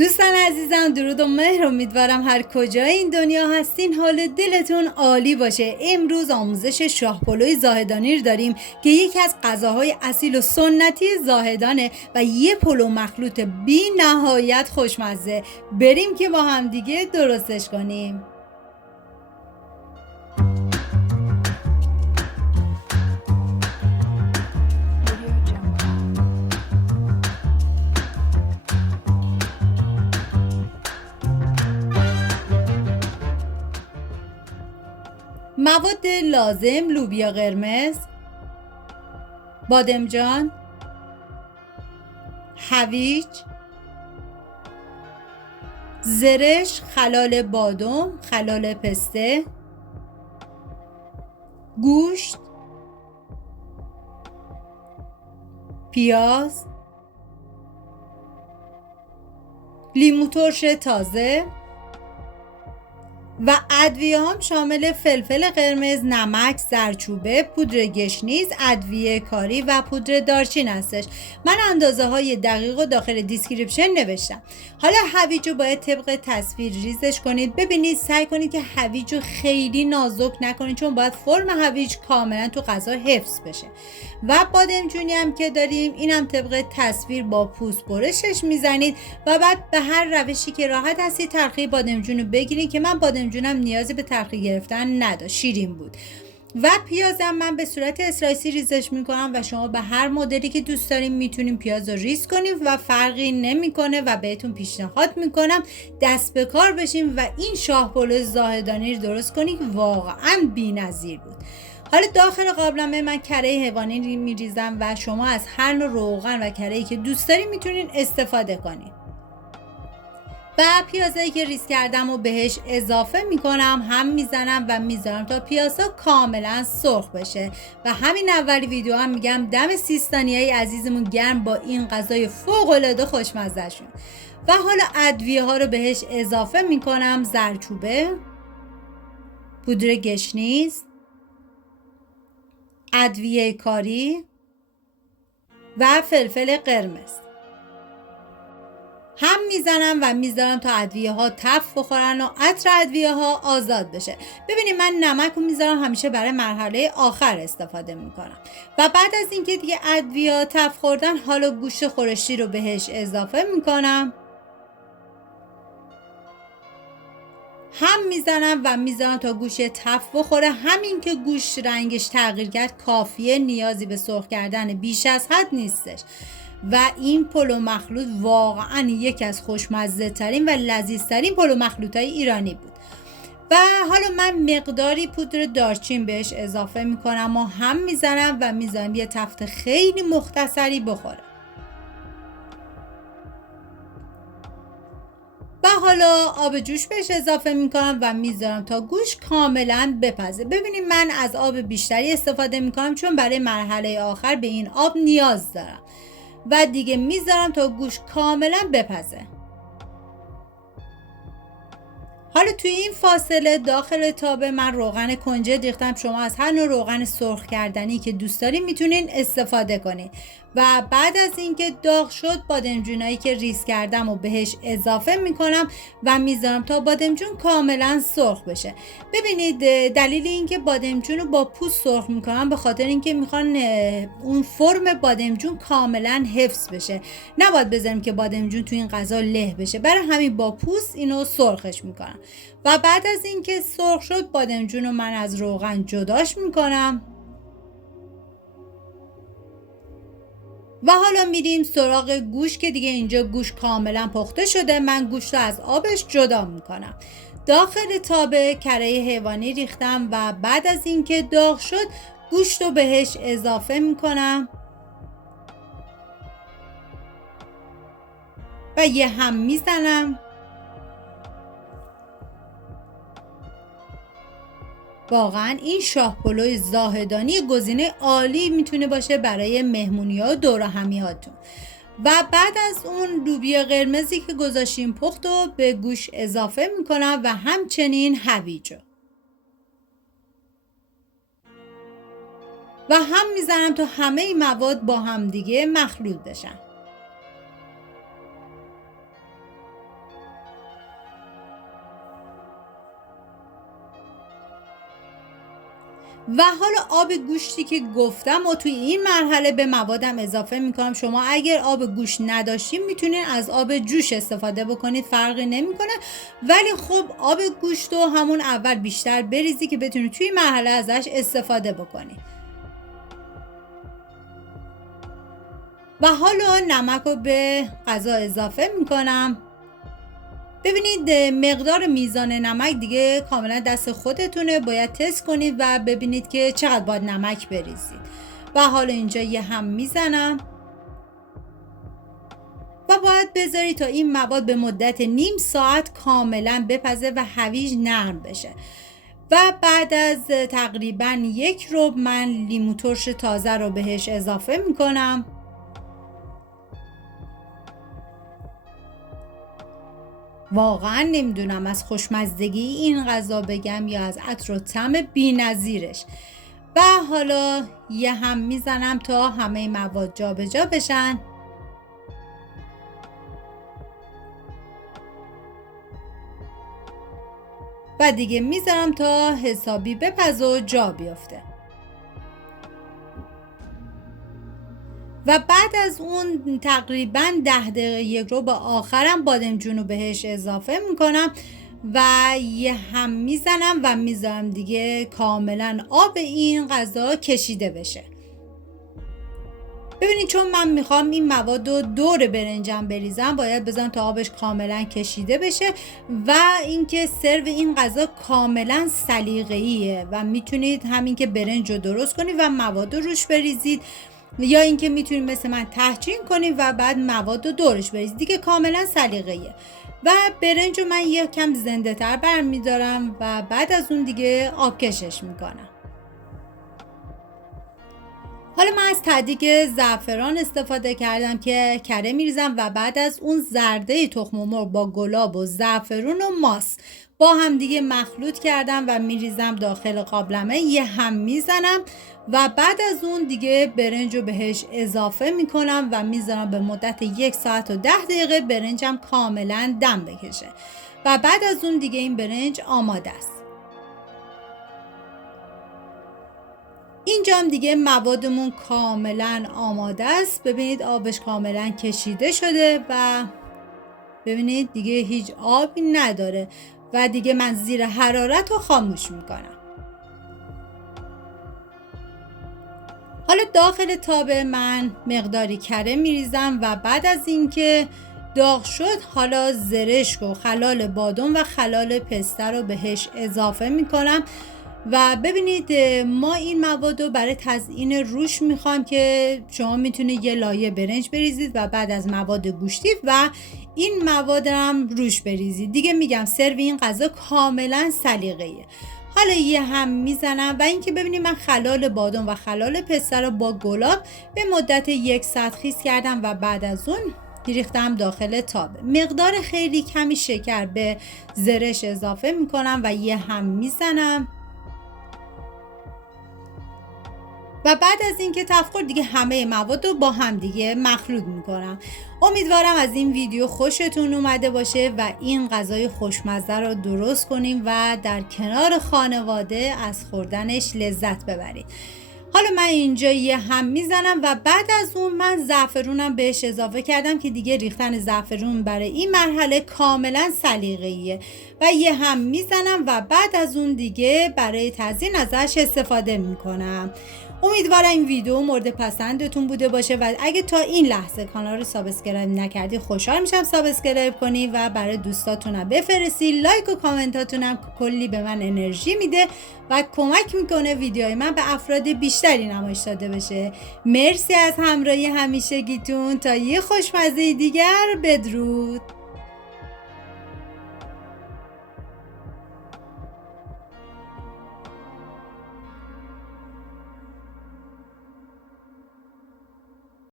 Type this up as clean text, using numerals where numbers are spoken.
دوستان عزیزم، درود و مهر. امیدوارم هر کجای این دنیا هستین حال دلتون عالی باشه. امروز آموزش شاه پلوی زاهدانی رو داریم که یکی از غذاهای اصیل و سنتی زاهدانه و یه پلو مخلوط بی نهایت خوشمزه. بریم که با هم دیگه درستش کنیم. مواد لازم: لوبیا قرمز، بادمجان، هویج، زرش، خلال بادام، خلال پسته، گوشت، پیاز، لیمو ترش تازه و ادویه هم شامل فلفل قرمز، نمک، زردچوبه، پودر گشنیز، ادویه کاری و پودر دارچین هستش. من اندازه های دقیق و داخل دیسکریپشن نوشتم. حالا هویج رو باید طبق تصویر ریزش کنید. ببینید، سعی کنید که هویج رو خیلی نازک نکنید چون باید فرم هویج کاملا تو غذا حفظ بشه. و بادمجونی هم که داریم، اینم طبق تصویر با پوست برشش میزنید و بعد به هر روشی که راحت هستید ترخی بادمجون رو بگیرید که من بادمجونم نیازی به ترخی گرفتن نداشت، شیرین بود. و پیازم من به صورت اسلایسی ریزش میکنم و شما به هر مدلی که دوست دارین میتونین پیاز رو ریز کنید و فرقی نمیکنه و بهتون پیشنهاد میکنم دست به کار بشین و این شاه پلو زاهدانی رو درست کنید که واقعا بی‌نظیر بود. حالا داخل قابلمه من کره حیوانی میریزم و شما از هر نوع روغن و کره‌ای که دوست دارین میتونین استفاده کنین. و پیازایی که ریز کردم و بهش اضافه میکنم، هم میزنم و میذارم تا پیازها کاملا سرخ بشه. و همین اولی ویدیو هم میگم دم سیستانیای عزیزمون گرم با این غذای فوق العاده خوشمزه شون. و حالا ادویه ها رو بهش اضافه میکنم: زردچوبه، پودر گشنیز، ادویه کاری و فلفل قرمز. هم میزنم و میذارم تا ادویه ها تف بخورن و عطر ادویه ها آزاد بشه. ببینید، من نمک رو میذارم همیشه برای مرحله آخر استفاده میکنم. و بعد از اینکه دیگه ادویه ها تف خوردن، حالا گوشت خورشتی رو بهش اضافه میکنم، هم میزنم و میذارم تا گوشت تف بخوره. همین که گوشت رنگش تغییر کرد کافیه، نیازی به سرخ کردن بیش از حد نیستش. و این پلو مخلوط واقعا یکی از خوشمزه ترین و لذیذ ترین پلو مخلوط های ایرانی بود. و حالا من مقداری پودر دارچین بهش اضافه میکنم و هم میزنم و میذارم یه تفت خیلی مختصری بخوره. و حالا آب جوش بهش اضافه میکنم و میذارم تا گوشت کاملا بپزه. ببینید، من از آب بیشتری استفاده میکنم چون برای مرحله آخر به این آب نیاز دارم. و دیگه میذارم تا گوشت کاملا بپزه. حالا توی این فاصله داخل تابه من روغن کنجد ریختم. شما از هر نوع روغن سرخ کردنی که دوست دارین میتونین استفاده کنین. و بعد از اینکه داغ شد، بادمجونایی که ریز کردم و بهش اضافه میکنم و میذارم تا بادمجون کاملا سرخ بشه. ببینید، دلیل اینکه بادمجون رو با پوست سرخ میکنم به خاطر اینکه میخوان اون فرم بادمجون کاملا حفظ بشه. نباید بذاریم که بادمجون تو این غذا له بشه، برای همین با پوست اینو سرخش میکنم. و بعد از اینکه سرخ شد، بادمجون رو من از روغن جداش میکنم. و حالا میریم سراغ گوشت که دیگه اینجا گوشت کاملا پخته شده. من گوشت رو از آبش جدا میکنم. داخل تابه کره حیوانی ریختم و بعد از اینکه داغ شد گوشت رو بهش اضافه میکنم و یه هم میزنم. واقعا این شاه پلوی زاهدانی گزینه عالی میتونه باشه برای مهمونی‌ها و دور همیهاتون. و بعد از اون لوبیا قرمزی که گذاشتیم پخت و به گوشت اضافه میکنم و همچنین هویج و هم میزنم تا همه این مواد با هم دیگه مخلوط بشن. و حالا آب گوشتی که گفتم و توی این مرحله به موادم اضافه میکنم. شما اگر آب گوشت نداشتین میتونین از آب جوش استفاده بکنید، فرقی نمیکنه، ولی خب آب گوشت رو همون اول بیشتر بریزی که بتونید توی مرحله ازش استفاده بکنید. و حالا نمک رو به غذا اضافه میکنم. ببینید مقدار میزان نمک دیگه کاملا دست خودتونه، باید تست کنید و ببینید که چقدر باید نمک بریزید. و حالا اینجا یه هم میزنم و باید بذارید تا این مواد به مدت نیم ساعت کاملا بپزه و هویج نرم بشه. و بعد از تقریبا 1 ربع من لیمو ترش تازه رو بهش اضافه میکنم. واقعا نمیدونم از خوشمزدگی این غذا بگم یا از عطر و طعم بی‌نظیرش. و حالا یه هم میزنم تا همه مواد جابجا بشن. و دیگه میذارم تا حسابی بپزه و جا بیفته. و بعد از اون تقریبا 10 دقیقه 1 ربع آخرم بادمجون رو بهش اضافه میکنم و یه هم میزنم و میذارم دیگه کاملا آب این غذا کشیده بشه. ببینید چون من میخوام این مواد رو دور برنجم بریزم، باید بذارم تا آبش کاملا کشیده بشه. و اینکه سرو این غذا کاملا سلیقه‌ایه و میتونید همین که برنج رو درست کنید و مواد رو روش بریزید، یا اینکه میتونید مثل من تحچین کنید و بعد مواد رو دورش بریزید، دیگه کاملا سلیقه‌ایه. و برنج رو من یکم زنده تر برمیدارم و بعد از اون دیگه آب کشش میکنم. حالا من از تدیگ زعفران استفاده کردم که کره میریزم و بعد از اون زرده تخم مرغ با گلاب و زعفرون و ماست با هم دیگه مخلوط کردم و میریزم داخل قابلمه، یه هم میزنم و بعد از اون دیگه برنج رو بهش اضافه میکنم و میذارم به مدت 1 ساعت و 10 دقیقه برنجم کاملا دم بکشه و بعد از اون دیگه این برنج آماده است. اینجا هم دیگه موادمون کاملا آماده است. ببینید آبش کاملا کشیده شده و ببینید دیگه هیچ آبی نداره و دیگه من زیر حرارت رو خاموش میکنم. حالا داخل تابه من مقداری کره میریزم و بعد از اینکه داغ شد حالا زرشک و خلال بادام و خلال پسته رو بهش اضافه میکنم. و ببینید ما این مواد رو برای تزیین روش میخوام که شما میتونید یه لایه برنج بریزید و بعد از مواد گوشتی و این مواد هم روش بریزید. دیگه میگم سرو این غذا کاملا سلیقه‌ایه. حالا یه هم میزنم و اینکه ببینید من خلال بادام و خلال پسته رو با گلاب به مدت 1 ساعت خیس کردم و بعد از اون ریختم داخل تابه. مقدار خیلی کمی شکر به زرش اضافه میکنم و یه هم میزنم و بعد از اینکه تفخور دیگه همه مواد رو با هم دیگه مخلوط میکنم. امیدوارم از این ویدیو خوشتون اومده باشه و این غذای خوشمزه رو درست کنیم و در کنار خانواده از خوردنش لذت ببرید. حالا من اینجا یه هم میزنم و بعد از اون من زعفرونم بهش اضافه کردم که دیگه ریختن زعفرون برای این مرحله کاملا سلیقه‌ایه و یه هم میزنم و بعد از اون دیگه برای تزیین ازش استفاده میکنم. امیدوارم این ویدیو مورد پسندتون بوده باشه و اگه تا این لحظه کانال رو سابسکرایب نکردی خوشحال میشم سابسکرایب کنی و برای دوستاتونم بفرستی. لایک و کامنتاتونم کلی به من انرژی میده و کمک میکنه ویدیوهای من به افراد بیشتری نمایش داده بشه. مرسی از همراهی همیشگیتون. تا یه خوشمزه دیگر، بدرود.